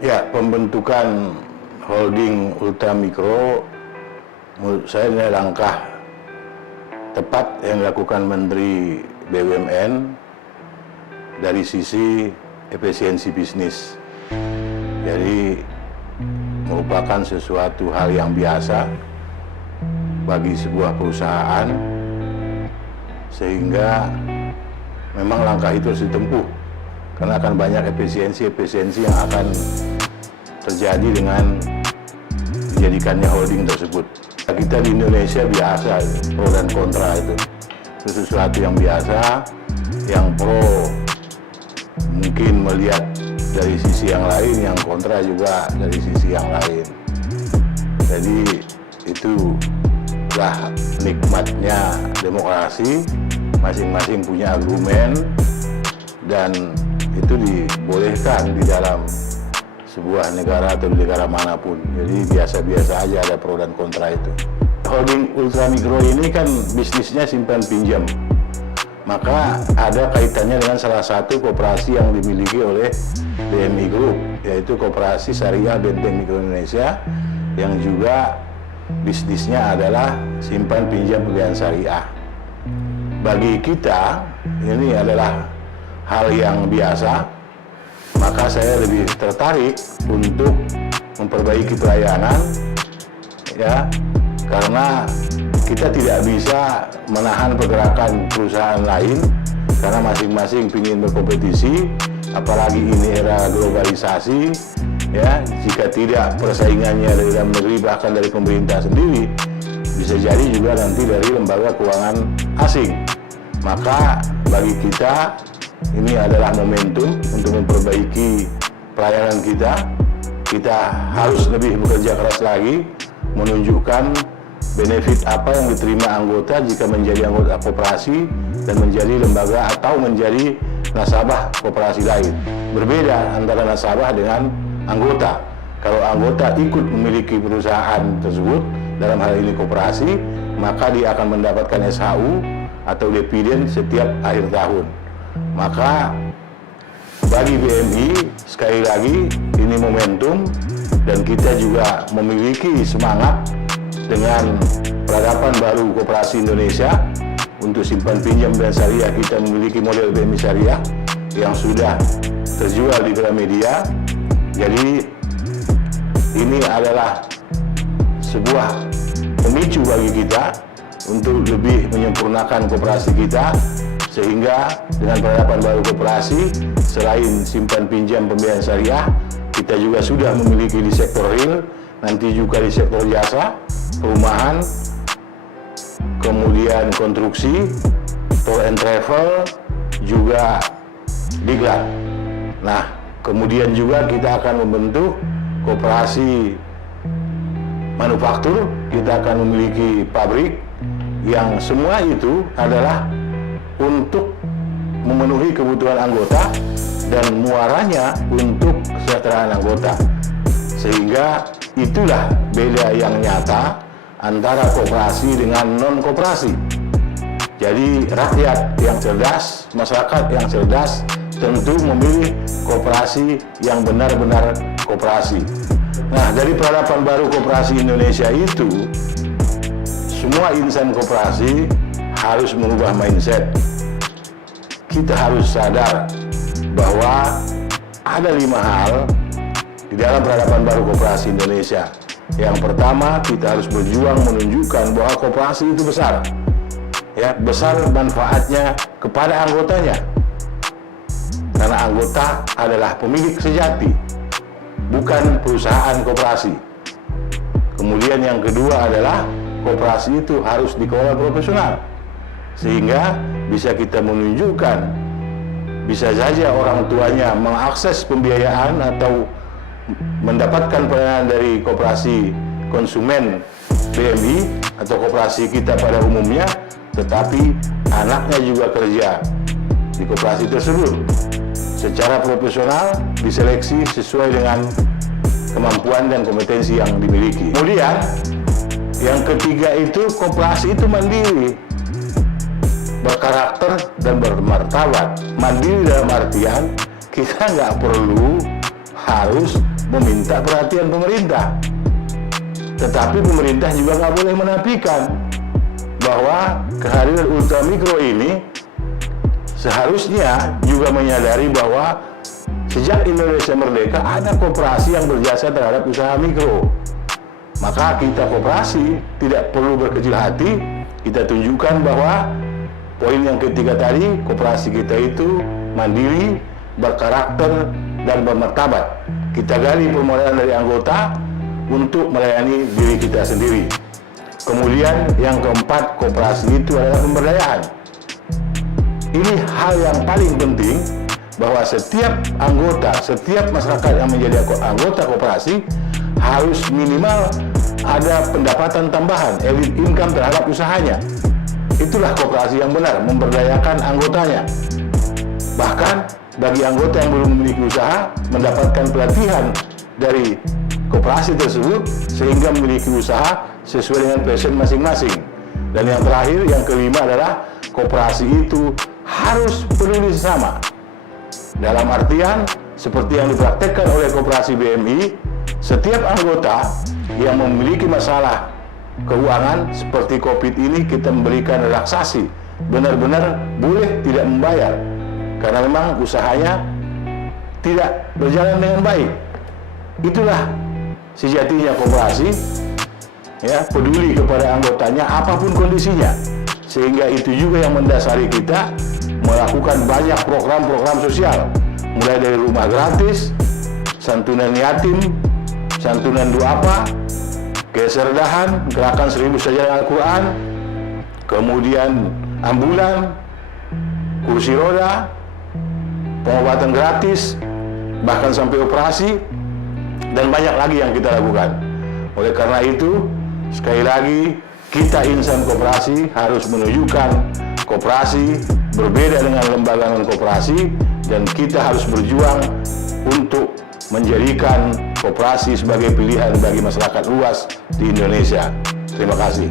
Ya, pembentukan holding ultramikro menurut saya ini langkah tepat yang dilakukan Menteri BUMN dari sisi efisiensi bisnis. Jadi merupakan sesuatu hal yang biasa bagi sebuah perusahaan, sehingga memang langkah itu harus ditempuh karena akan banyak efisiensi yang akan terjadi dengan dijadikannya holding tersebut. Kita di Indonesia biasa pro dan kontra itu sesuatu yang biasa. Yang pro mungkin melihat dari sisi yang lain, yang kontra juga dari sisi yang lain. Jadi itulah nikmatnya demokrasi, masing-masing punya argumen dan itu dibolehkan di dalam sebuah negara atau di negara manapun. Jadi biasa-biasa aja ada pro dan kontra itu. Holding ultramikro ini kan bisnisnya simpan pinjam, maka ada kaitannya dengan salah satu koperasi yang dimiliki oleh BMI Group, yaitu Koperasi Syariah Benteng Mikro Indonesia, yang juga bisnisnya adalah simpan pinjam pembiayaan syariah. Bagi kita ini adalah hal yang biasa, maka saya lebih tertarik untuk memperbaiki pelayanan, ya, karena kita tidak bisa menahan pergerakan perusahaan lain karena masing-masing ingin berkompetisi, apalagi ini era globalisasi, ya. Jika tidak persaingannya dari dalam negeri, bahkan dari pemerintah sendiri, bisa jadi juga nanti dari lembaga keuangan asing. Maka bagi kita ini adalah momentum untuk memperbaiki pelayanan kita. Kita harus lebih bekerja keras lagi, menunjukkan benefit apa yang diterima anggota jika menjadi anggota koperasi dan menjadi lembaga atau menjadi nasabah koperasi lain. Berbeda antara nasabah dengan anggota. Kalau anggota ikut memiliki perusahaan tersebut, dalam hal ini koperasi, maka dia akan mendapatkan SHU atau dividen setiap akhir tahun. Maka bagi BMI, sekali lagi ini momentum, dan kita juga memiliki semangat dengan peradaban baru Koperasi Indonesia untuk simpan pinjam dan syariah. Kita memiliki model BMI Syariah yang sudah terjual di Gramedia. Jadi ini adalah sebuah pemicu bagi kita untuk lebih menyempurnakan koperasi kita, sehingga dengan peradaban baru koperasi, selain simpan pinjam pembiayaan syariah, kita juga sudah memiliki di sektor real, nanti juga di sektor jasa, perumahan, kemudian konstruksi, tour and travel, juga diklat. Nah, kemudian juga kita akan membentuk koperasi manufaktur, kita akan memiliki pabrik, yang semua itu adalah untuk memenuhi kebutuhan anggota dan muaranya untuk kesejahteraan anggota. Sehingga itulah beda yang nyata antara koperasi dengan non-koperasi. Jadi rakyat yang cerdas, masyarakat yang cerdas tentu memilih koperasi yang benar-benar koperasi. Nah, dari peradaban baru Koperasi Indonesia itu, semua insan koperasi harus merubah mindset. Kita harus sadar bahwa ada 5 hal di dalam peradaban baru Koperasi Indonesia. Yang pertama, kita harus berjuang menunjukkan bahwa koperasi itu besar, ya, besar manfaatnya kepada anggotanya, karena anggota adalah pemilik sejati, bukan perusahaan koperasi. Kemudian yang kedua adalah koperasi itu harus dikelola profesional, sehingga bisa kita menunjukkan, bisa saja orang tuanya mengakses pembiayaan atau mendapatkan pelayanan dari koperasi konsumen BMI atau koperasi kita pada umumnya, tetapi anaknya juga kerja di koperasi tersebut secara profesional, diseleksi sesuai dengan kemampuan dan kompetensi yang dimiliki. Kemudian yang ketiga itu, koperasi itu mandiri, berkarakter dan bermartabat. Mandiri dalam artian kita nggak perlu harus meminta perhatian pemerintah. Tetapi pemerintah juga nggak boleh menafikan bahwa kehadiran ultramikro ini seharusnya juga menyadari bahwa sejak Indonesia merdeka ada koperasi yang berjasa terhadap usaha mikro. Maka kita koperasi tidak perlu berkecil hati, kita tunjukkan bahwa poin yang ketiga tadi, koperasi kita itu mandiri, berkarakter, dan bermartabat. Kita gali permodalan dari anggota untuk melayani diri kita sendiri. Kemudian yang keempat, koperasi itu adalah pemberdayaan. Ini hal yang paling penting, bahwa setiap anggota, setiap masyarakat yang menjadi anggota koperasi harus minimal ada pendapatan tambahan, added income terhadap usahanya. Itulah koperasi yang benar, memberdayakan anggotanya. Bahkan bagi anggota yang belum memiliki usaha, mendapatkan pelatihan dari koperasi tersebut sehingga memiliki usaha sesuai dengan passion masing-masing. Dan yang terakhir, yang kelima adalah koperasi itu harus peduli sesama. Dalam artian seperti yang dipraktekkan oleh koperasi BMI, setiap anggota yang memiliki masalah keuangan seperti COVID ini kita memberikan relaksasi, benar-benar boleh tidak membayar karena memang usahanya tidak berjalan dengan baik. Itulah sejatinya koperasi, ya, peduli kepada anggotanya apapun kondisinya, sehingga itu juga yang mendasari kita melakukan banyak program-program sosial, mulai dari rumah gratis, santunan yatim, santunan duafa, keserdahan, gerakan 1000 sajadah Al-Quran, kemudian ambulan, kursi roda, pengobatan gratis, bahkan sampai operasi, dan banyak lagi yang kita lakukan. Oleh karena itu, sekali lagi, kita insan koperasi harus menunjukkan koperasi berbeda dengan lembaga non-koperasi, dan kita harus berjuang untuk menjadikan koperasi sebagai pilihan bagi masyarakat luas di Indonesia. Terima kasih.